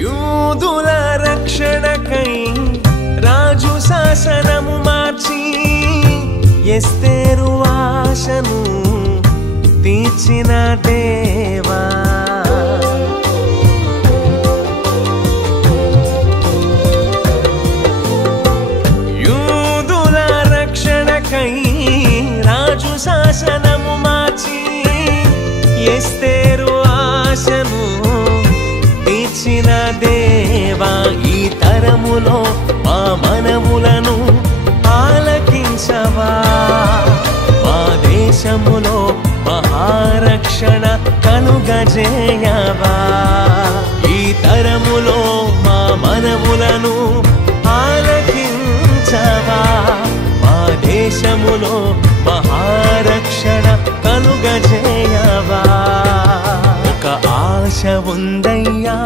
యూదుల రక్షణకై రాజు శాసనము మార్చి ఎస్తేరు ఆశను తీర్చిన దేవా యూదుల రక్షణకై రాజు శాసనము మార్చి ఎస్తేరు ఆశను తీర్చిన దేవా ఈ తరములో మా మనవులను ఆలకించవా మా దేశములో మహారక్షణ కలుగజేయవా ఈ తరములో మా మనవులను ఆలకించవా మా దేశములో మహారక్షణ కలుగజేయవా ఒక ఆశ ఉందయ్యా